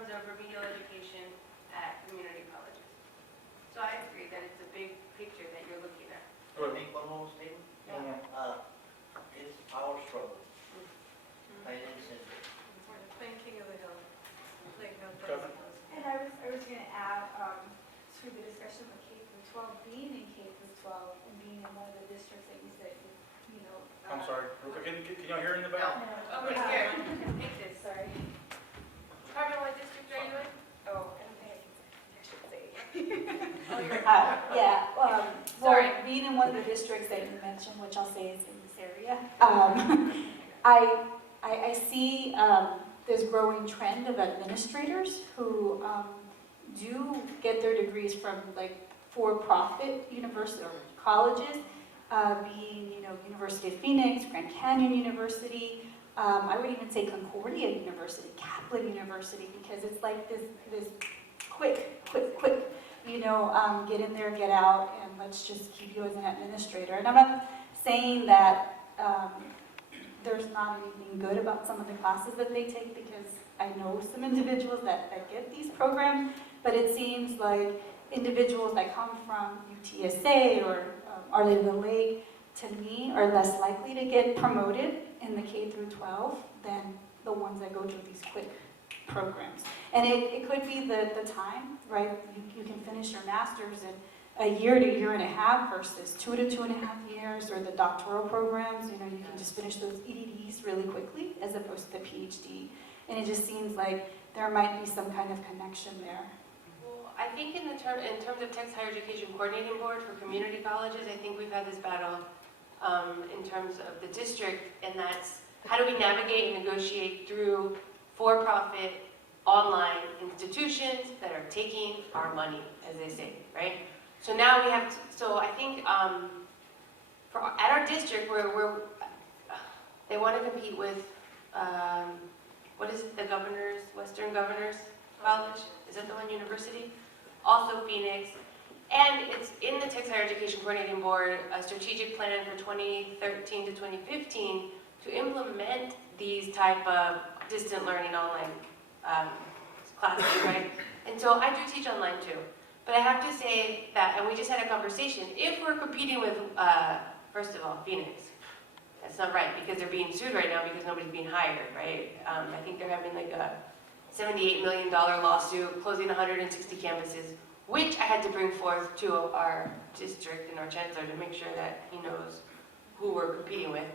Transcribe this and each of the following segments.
terms of remedial education at community colleges. So I agree that it's a big picture that you're looking at. Can I make one more statement? Yeah. It's our struggle. Finance and Playing King of the Hill. Playing no Kevin? place. And I was going to add to the discussion of K through 12, being in K through 12 and being in one of the districts that you said, you know. I'm sorry, real quick, can y'all hear in the back? Oh, wait, here, take this. Sorry. Pardon, what district are you in? Oh, okay. I should say. Oh, you're. Yeah, Sorry. well, being in one of the districts that you mentioned, which I'll say is in this area, I see this growing trend of administrators who do get their degrees from like for-profit university or colleges, being, you know, University of Phoenix, Grand Canyon University, I would even say Concordia University, Kaplan University, because it's like this quick, you know, get in there, get out, and let's just keep you as an administrator. And I'm not saying that there's not anything good about some of the classes that they take, because I know some individuals that get these programs, but it seems like individuals that come from UTSA or Our Lady of the Lake, to me, are less likely to get promoted in the K through 12 than the ones that go through these quick programs. And it could be the time, right? You can finish your master's in a year to year and a half versus 2 to 2.5 years, or the doctoral programs, you know, you can just finish those EDDs really quickly as opposed to the PhD. And it just seems like there might be some kind of connection there. Well, I think in terms of Texas Higher Education Coordinating Board for community colleges, I think we've had this battle in terms of the district, and that's how do we navigate and negotiate through for-profit online institutions that are taking our money, as they say, right? So now we have to, so I think at our district, they want to compete with, what is it, the Governors, Western Governors College? Is that the one, university? Also Phoenix. And it's in the Texas Higher Education Coordinating Board, a strategic plan for 2013 to 2015 to implement these type of distant learning online classes, right? And so I do teach online too. But I have to say that, and we just had a conversation, if we're competing with, first of all, Phoenix, that's not right, because they're being sued right now because nobody's being hired, right? I think they're having like a $78 million lawsuit, closing 160 campuses, which I had to bring forth to our district and our chancellor to make sure that he knows who we're competing with.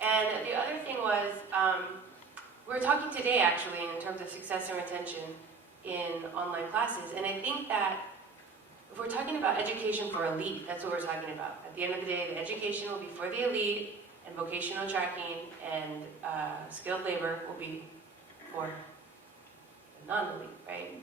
And the other thing was, we were talking today actually in terms of success and retention in online classes, and I think that if we're talking about education for elite, that's what we're talking about. At the end of the day, the education will be for the elite, and vocational tracking and skilled labor will be for the non-elite, right?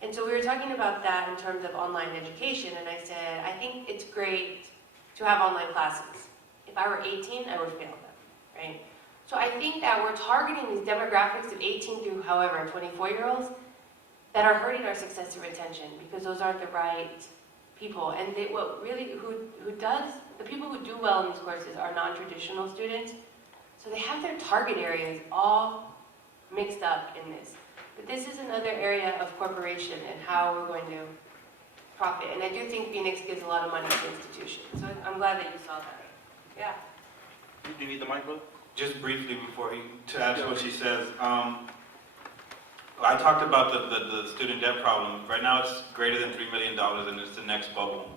And so we were talking about that in terms of online education, and I said, I think it's great to have online classes. If I were 18, I would fail them, right? So I think that we're targeting these demographics of 18 through, however, 24-year-olds that are hurting our success and retention because those aren't the right people. And they, what really, the people who do well in these courses are non-traditional students. So they have their target areas all mixed up in this. But this is another area of corporation and how we're going to profit. And I do think Phoenix gives a lot of money to institutions. So I'm glad that you saw that. Yeah. Do you need the mic, Will? Just briefly before to add to what she says, I talked about the student debt problem. Right now it's greater than $3 million and it's the next bubble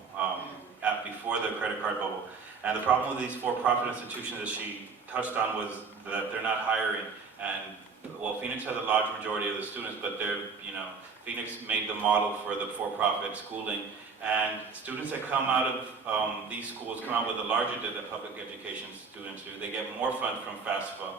before the credit card bubble. And the problem with these for-profit institutions that she touched on was that they're not hiring. And well, Phoenix has a large majority of the students, but Phoenix made the model for the for-profit schooling. And students that come out of these schools come out with a larger debt than public education students do. They get more funds from FAFSA.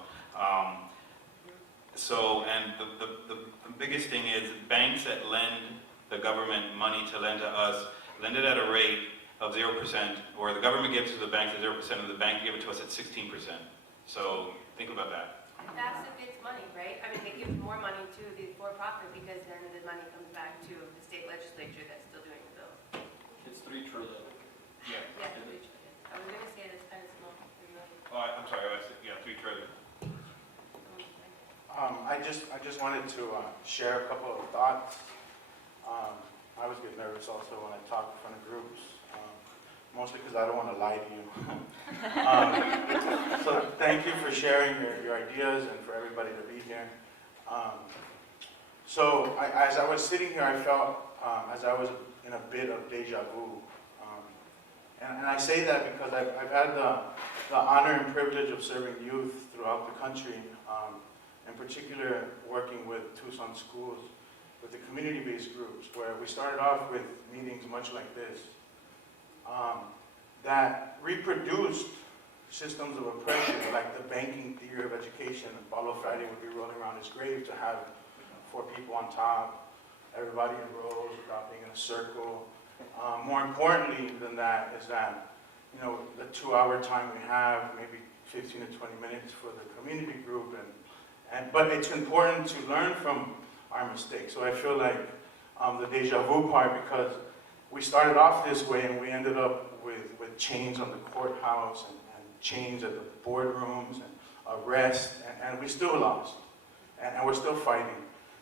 And the biggest thing is banks that lend the government money to lend to us, lend it at a rate of 0%, or the government gives to the banks at 0%, and the bank give it to us at 16%. So think about that. FAFSA gets money, right? I mean, they give more money to the for-profit because then the money comes back to the state legislature that's still doing the bill. It's $3 trillion. Yeah, 3 trillion. I was going to say that's kind of small. 3 million. Oh, I'm sorry, I said, yeah, $3 trillion. I just wanted to share a couple of thoughts. I always get nervous also when I talk in front of groups, mostly because I don't want to lie to you. So thank you for sharing your ideas and for everybody to be here. So as I was sitting here, I felt as I was in a bit of deja vu. And I say that because I've had the honor and privilege of serving youth throughout the country, in particular working with Tucson schools, with the community-based groups, where we started off with meetings much like this, that reproduced systems of oppression, like the banking theory of education. And Paulo Freire would be rolling around his grave to have 4 people on top, everybody in rows without being in a circle. More importantly than that is that, the 2-hour time we have, maybe 15 to 20 minutes for the community group, but it's important to learn from our mistakes. So I feel like the deja vu part, because we started off this way and we ended up with chains on the courthouse and chains at the boardrooms and arrests, and we still lost, and we're still fighting.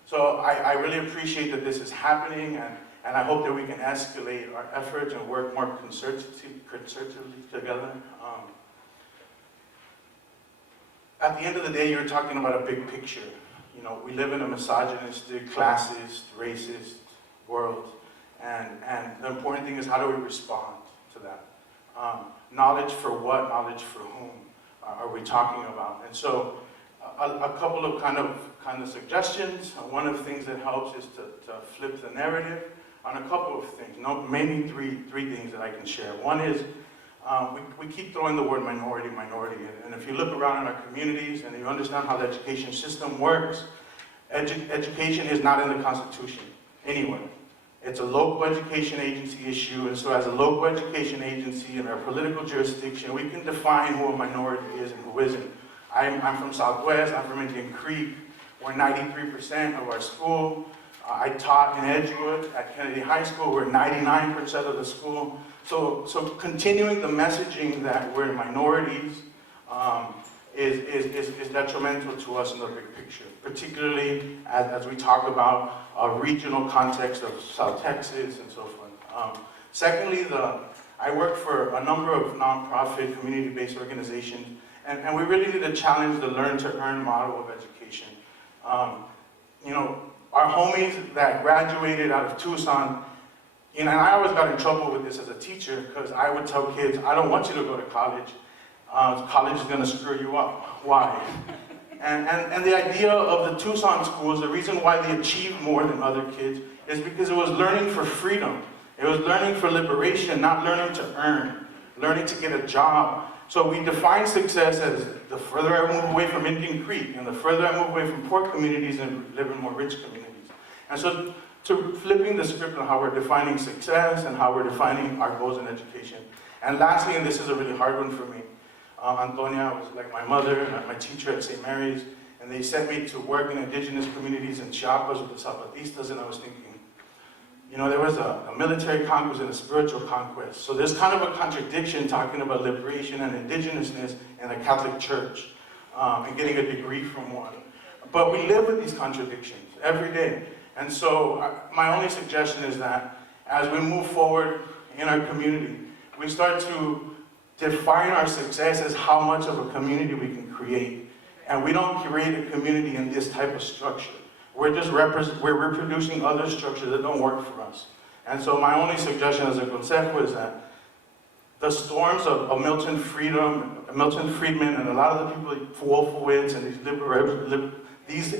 So I really appreciate that this is happening, and I hope that we can escalate our efforts and work more concertatively together. At the end of the day, you're talking about a big picture. We live in a misogynistic, classist, racist world, and the important thing is, how do we respond to that? Knowledge for what? Knowledge for whom are we talking about? And so a couple of kind of suggestions. One of the things that helps is to flip the narrative on a couple of things. Maybe three things that I can share. One is we keep throwing the word minority, and if you look around in our communities and you understand how the education system works, education is not in the Constitution anywhere. It's a local education agency issue, and so as a local education agency in our political jurisdiction, we can define who a minority is and who isn't. I'm from Southwest, I'm from Indian Creek, we're 93% of our school. I taught in Edgewood at Kennedy High School, we're 99% of the school. So continuing the messaging that we're minorities is detrimental to us in the big picture, particularly as we talk about a regional context of South Texas and so forth. Secondly, I work for a number of nonprofit community-based organizations, and we really need to challenge the learn-to-earn model of education. Our homies that graduated out of Tucson, and I always got in trouble with this as a teacher, because I would tell kids, I don't want you to go to college. College is going to screw you up. Why? And the idea of the Tucson schools, the reason why they achieved more than other kids, is because it was learning for freedom. It was learning for liberation, not learning to earn, learning to get a job. So we define success as the further I move away from Indian Creek, and the further I move away from poor communities and live in more rich communities. And so to flipping the script on how we're defining success and how we're defining our goals in education. And lastly, and this is a really hard one for me, Antonia was like my mother, my teacher at St. Mary's, and they sent me to work in indigenous communities in Chiapas with the Zapatistas, and I was thinking, there was a military conquest and a spiritual conquest. So there's kind of a contradiction talking about liberation and indigenousness in the Catholic Church and getting a degree from one. But we live with these contradictions every day. And so my only suggestion is that as we move forward in our community, we start to define our success as how much of a community we can create. And we don't create a community in this type of structure. We're reproducing other structures that don't work for us. And so my only suggestion as a consejo is that the storms of Milton Friedman, and a lot of the people like Wolfowitz and these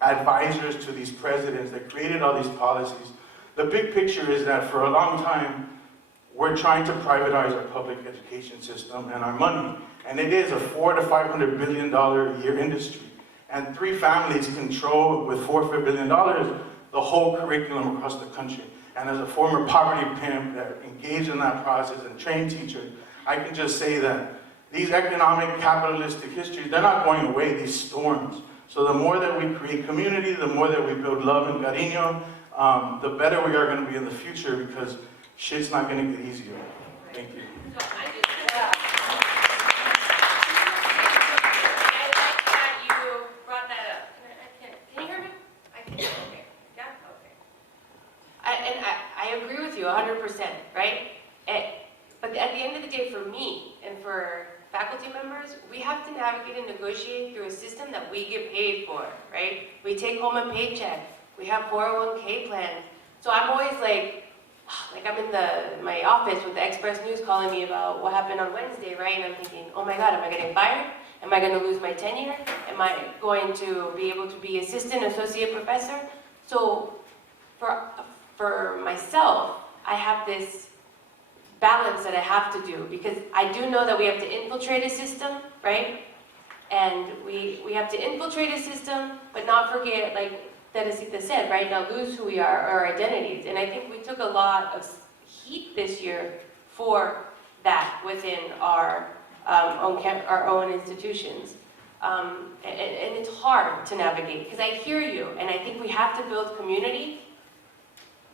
advisors to these presidents that created all these policies, the big picture is that for a long time, we're trying to privatize our public education system and our money. And it is a $400 to $500 billion a year industry. And 3 families control, with $4 billion, the whole curriculum across the country. And as a former poverty pimp that engaged in that process and trained teacher, I can just say that these economic capitalistic histories, they're not going away, these storms. So the more that we create community, the more that we build love and cariño, the better we are going to be in the future, because shit's not going to get easier. Thank you. So I like that you brought that up. Okay, yeah, okay. I agree with you 100%, right? But at the end of the day, for me and for faculty members, we have to navigate and negotiate through a system that we get paid for, right? We take home a paycheck. We have 401k plans. So I'm always like I'm in my office with the Express News calling me about what happened on Wednesday, right? And I'm thinking, oh my God, am I getting fired? Am I going to lose my tenure? Am I going to be able to be assistant, associate professor? So for myself, I have this balance that I have to do because I do know that we have to infiltrate a system, right? And we have to infiltrate a system, but not forget, like Teresita said, right? Not lose who we are, our identities. And I think we took a lot of heat this year for that within our own institutions. And it's hard to navigate because I hear you, and I think we have to build community,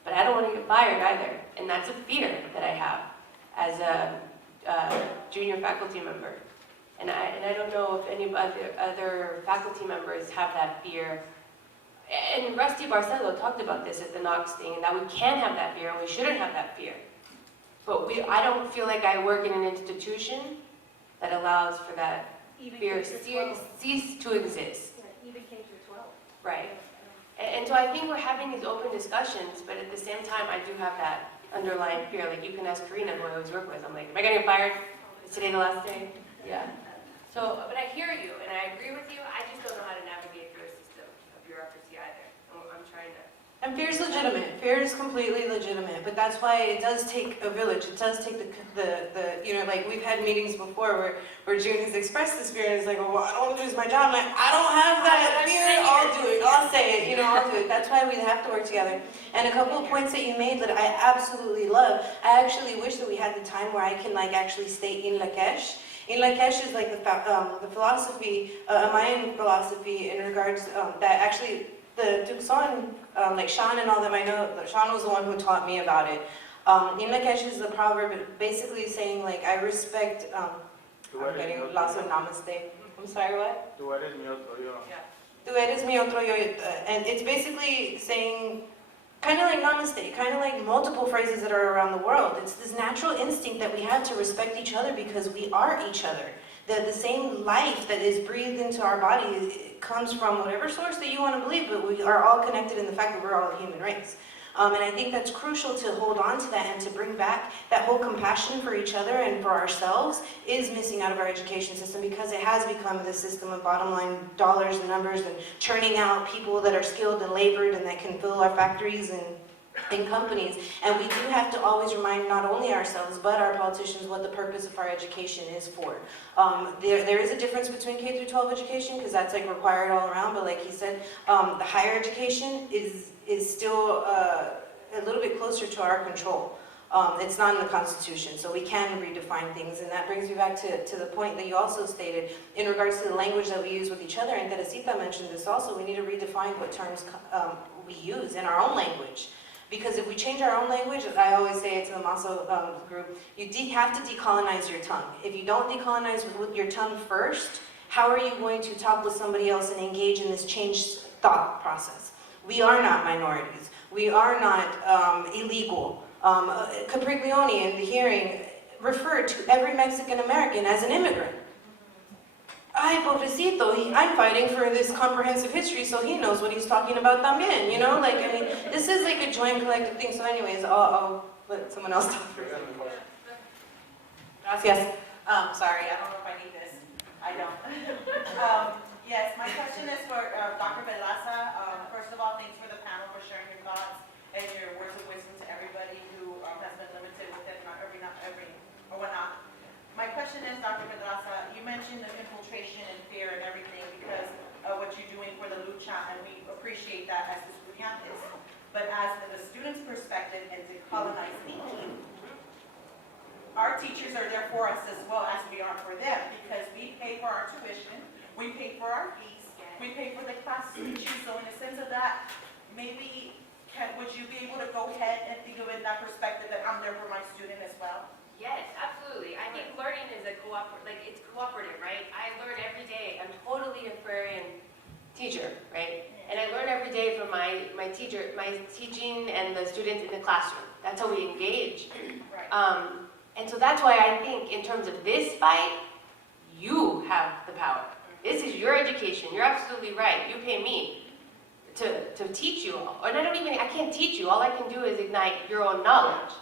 but I don't want to get fired either. And that's a fear that I have as a junior faculty member. And I don't know if any other faculty members have that fear. And Rusty Barcelo talked about this at the Knox thing, and that we can have that fear and we shouldn't have that fear. But I don't feel like I work in an institution that allows for that Even fear K through 12. cease to exist. Yeah, even K through 12. Right. And so I think we're having these open discussions, but at the same time, I do have that underlying fear. Like you can ask Karina, who I always work with. I'm like, am I gonna get fired? Is today the last day? Yeah. So, but I hear you, and I agree with you. I just don't know how to navigate through a system of bureaucracy either. I'm trying to. And fear is legitimate. Fear is completely legitimate, but that's why it does take a village. It does take the you know, like we've had meetings before where juniors express this fear and it's like, well, I don't want to lose my job. I'm like, I don't have that fear. I'll do it. I'll say it. You know, I'll do it. That's why we have to work together. And a couple of points that you made that I absolutely love. I actually wish that we had the time where I can like actually stay in Lakesh. In Lakesh is like the philosophy, a Mayan philosophy in regards that actually the Tucson, like Sean and all them, I know that Sean was the one who taught me about it. In Lakesh is the proverb basically saying like, I respect, I'm getting lots of namaste. I'm sorry, what? Tú eres mi otro yo. Tú eres mi otro yo. And it's basically saying, kind of like namaste, kind of like multiple phrases that are around the world. It's this natural instinct that we have to respect each other because we are each other. The same life that is breathed into our body comes from whatever source that you want to believe, but we are all connected in the fact that we're all a human race. And I think that's crucial to hold on to that and to bring back that whole compassion for each other and for ourselves is missing out of our education system because it has become this system of bottom line dollars and numbers and churning out people that are skilled and labored and that can fill our factories and companies. And we do have to always remind not only ourselves but our politicians what the purpose of our education is for. There is a difference between K through 12 education because that's like required all around, but like he said, the higher education is still a little bit closer to our control. It's not in the Constitution, so we can redefine things, and that brings me back to the point that you also stated in regards to the language that we use with each other, and Teresita mentioned this also, we need to redefine what terms we use in our own language. Because if we change our own language, I always say it to the Maso group, you have to decolonize your tongue. If you don't decolonize with your tongue first, how are you going to talk with somebody else and engage in this change thought process? We are not minorities. We are not illegal. Capriglione in the hearing referred to every Mexican American as an immigrant. Ay, pobrecito, I'm fighting for this comprehensive history so he knows what he's talking about también, you know? Like, I mean, this is like a joint collective thing. So anyways, I'll let someone else talk for a second. Gracias. Sorry, I don't know if I need this. I don't. Yes, my question is for Dr. Perlaza. First of all, thanks for the panel for sharing your thoughts and your words of wisdom to everybody who has been limited with it, not every, or whatnot. My question is, Dr. Pedraza, you mentioned the infiltration and fear and everything because of what you're doing for the lucha, and we appreciate that as estudiantes. But as the student's perspective and decolonized thinking, our teachers are there for us as well as we are for them because we pay for our tuition, we pay for our fees, we pay for the classes we choose. So in the sense of that, maybe would you be able to go ahead and think of it in that perspective that I'm there for my student as well? Yes, absolutely. I think learning is it's cooperative, right? I learn every day. I'm totally a Aquarian teacher, right? And I learn every day from my teacher, my teaching and the students in the classroom. That's how we engage. Right. And so that's why I think in terms of this fight, you have the power. This is your education. You're absolutely right. You pay me to teach you all. And I can't teach you. All I can do is ignite your own knowledge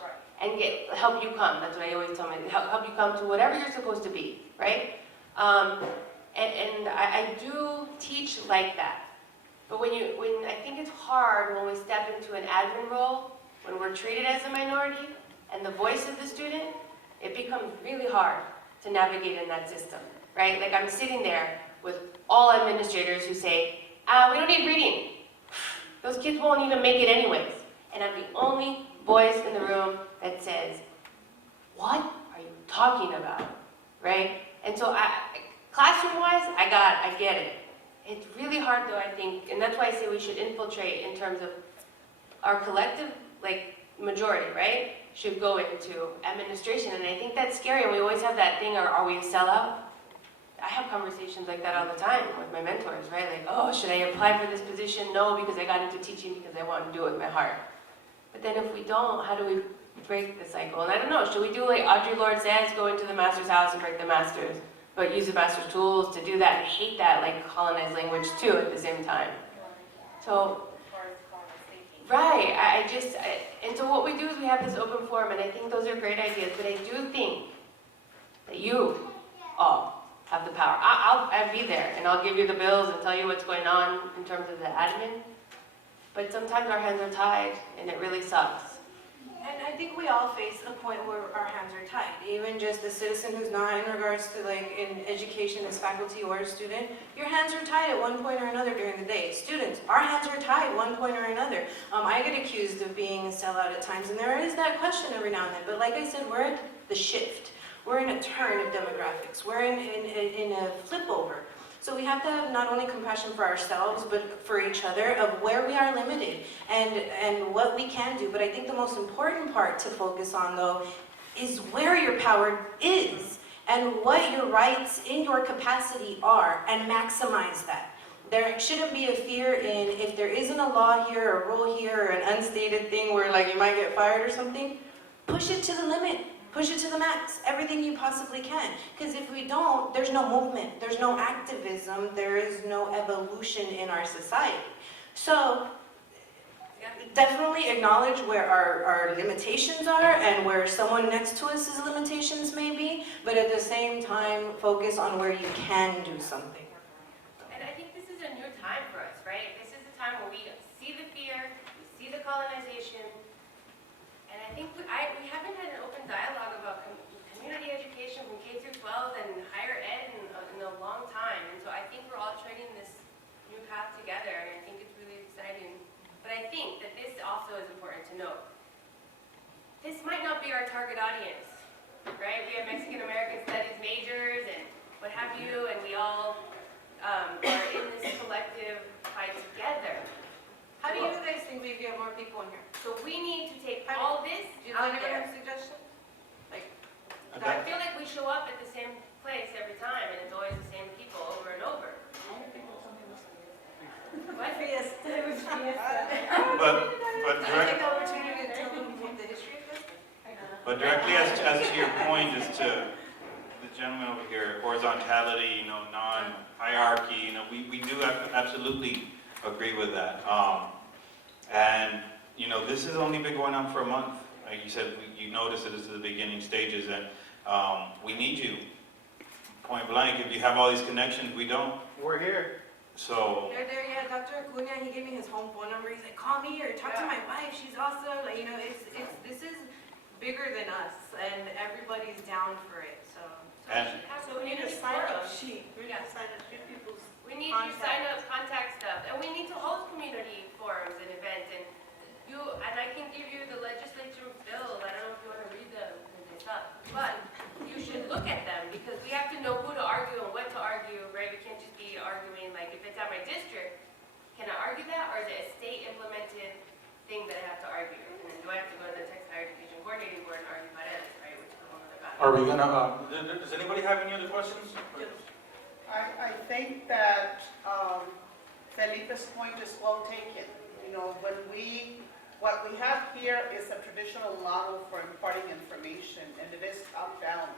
and help you come. That's what I always tell my, help you come to whatever you're supposed to be, right? And I do teach like that. But when I think it's hard when we step into an admin role, when we're treated as a minority and the voice of the student, it becomes really hard to navigate in that system, right? Like I'm sitting there with all administrators who say, we don't need reading. Those kids won't even make it anyways. And I'm the only voice in the room that says, what are you talking about, right? And so classroom-wise, I get it. It's really hard though, I think, and that's why I say we should infiltrate in terms of our collective, majority, right? Should go into administration, and I think that's scary, and we always have that thing, are we a sellout? I have conversations like that all the time with my mentors, right? Like, oh, should I apply for this position? No, because I got into teaching because I want to do it with my heart. But then if we don't, how do we break the cycle? And I don't know, should we do like Audre Lorde says, go into the master's house and break the master's, but use the master's tools to do that? I hate that, colonized language too at the same time. So, right, and so what we do is we have this open forum, and I think those are great ideas, but I do think that you all have the power. I'll be there, and I'll give you the bills and tell you what's going on in terms of the admin, but sometimes our hands are tied, and it really sucks. And I think we all face a point where our hands are tied. Even just a citizen who's not in regards to in education as faculty or a student, your hands are tied at one point or another during the day. Students, our hands are tied one point or another. I get accused of being a sellout at times, and there is that question every now and then. But like I said, we're at the shift. We're in a turn of demographics. We're in a flip over. So we have to have not only compassion for ourselves, but for each other of where we are limited and what we can do. But I think the most important part to focus on, though, is where your power is and what your rights in your capacity are, and maximize that. There shouldn't be a fear in, if there isn't a law here, or a rule here, or an unstated thing where you might get fired or something, push it to the limit. Push it to the max, everything you possibly can. Because if we don't, there's no movement, there's no activism, there is no evolution in our society. So definitely acknowledge where our limitations are and where someone next to us' limitations may be, but at the same time, focus on where you can do something. And I think this is a new time for us, right? This is a time where we see the fear, we see the colonization, and I think we haven't had an open dialogue about community education from K through 12 and higher ed in a long time. And so I think we're all treading this new path together, and I think it's really exciting. But I think that this also is important to note. This might not be our target audience, right? We have Mexican American Studies majors and what have you, and we all are in this collective fight together. How do you guys think we get more people in here? So we need to take all this Do you out have there. a suggestion? I feel like we show up at the same place every time, and it's always the same people over and over. What? But Take the opportunity to tell them the history of this? But directly as to your point, is to the gentleman over here, horizontality, non-hierarchy, we do absolutely agree with that. And this has only been going on for a month. Like you said, you noticed that this is the beginning stages, and we need you. Point blank, if you have all these connections, we don't. We're here. So. They're there, yeah. Dr. Acuna, he gave me his home phone number. He's like, call me or talk to my wife. She's awesome. This is bigger than us, and everybody's down for it. So We need a sign-up sheet. We need to sign up, give people's We need you to sign up, contact stuff, and we need to host community forums and events. And I can give you the legislature bills. I don't know if you want to read them because they suck, but you should look at them because we have to know who to argue and what to argue, right? We can't just be arguing if it's at my district, can I argue that, or is it a state implemented thing that I have to argue? And then do I have to go to the Texas Higher Education Coordinating Board and argue Paredes, right? Which is a whole other battle. Are we gonna, Does anybody have any other questions? I think that Felipe's point is well taken. You know, what we have here is a traditional model for imparting information, and it is top-down.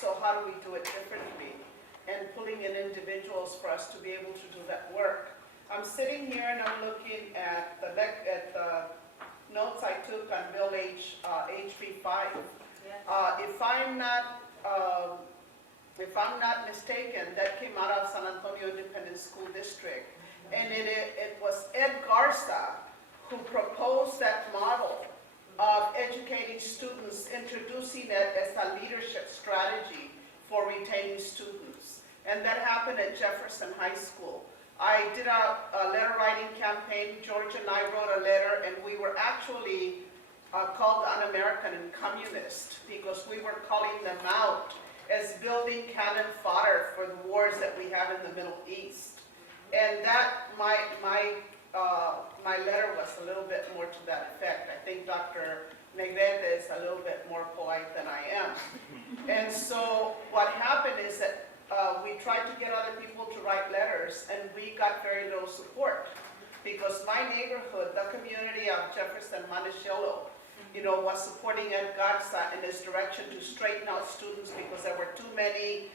So how do we do it differently? And pulling in individuals for us to be able to do that work. I'm sitting here and I'm looking at the notes I took on Bill HB 5. If I'm not mistaken, that came out of San Antonio Independent School District. And it was Ed Garza who proposed that model of educating students, introducing it as a leadership strategy for retaining students. And that happened at Jefferson High School. I did a letter writing campaign. George and I wrote a letter, and we were actually called un-American and communist because we were calling them out as building cannon fodder for the wars that we have in the Middle East. And that, my letter was a little bit more to that effect. I think Dr. Negrete is a little bit more polite than I am. And so what happened is that we tried to get other people to write letters, and we got very little support because my neighborhood, the community of Jefferson, Monticello, was supporting Ed Garza in his direction to straighten out students because there were too many,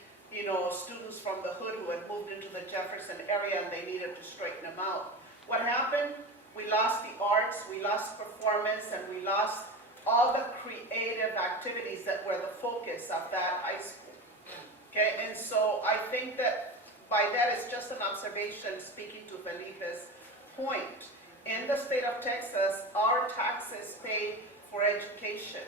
students from the hood who had moved into the Jefferson area and they needed to straighten them out. What happened? We lost the arts, we lost performance, and we lost all the creative activities that were the focus of that high school. Okay, and so I think that by that it's just an observation speaking to Felipe's point. In the state of Texas, our taxes pay for education,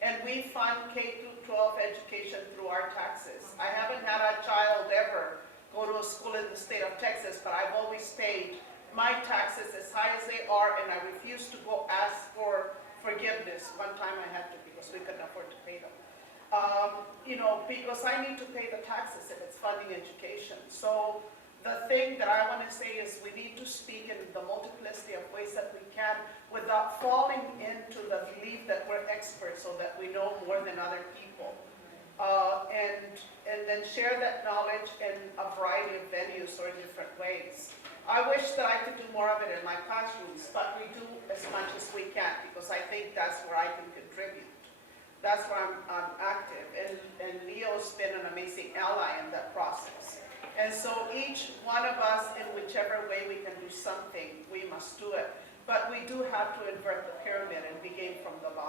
and we fund K-12 education through our taxes. I haven't had a child ever go to a school in the state of Texas, but I've always paid my taxes as high as they are, and I refuse to go ask for forgiveness. One time I had to because we couldn't afford to pay them. Because I need to pay the taxes if it's funding education. So the thing that I want to say is we need to speak in the multiplicity of ways that we can without falling into the belief that we're experts so that we know more than other people. And then share that knowledge in a variety of venues or in different ways. I wish that I could do more of it in my classrooms, but we do as much as we can because I think that's where I can contribute. That's where I'm active, and Leo's been an amazing ally in that process. And so each one of us, in whichever way we can do something, we must do it. But we do have to invert the pyramid and begin from the bottom.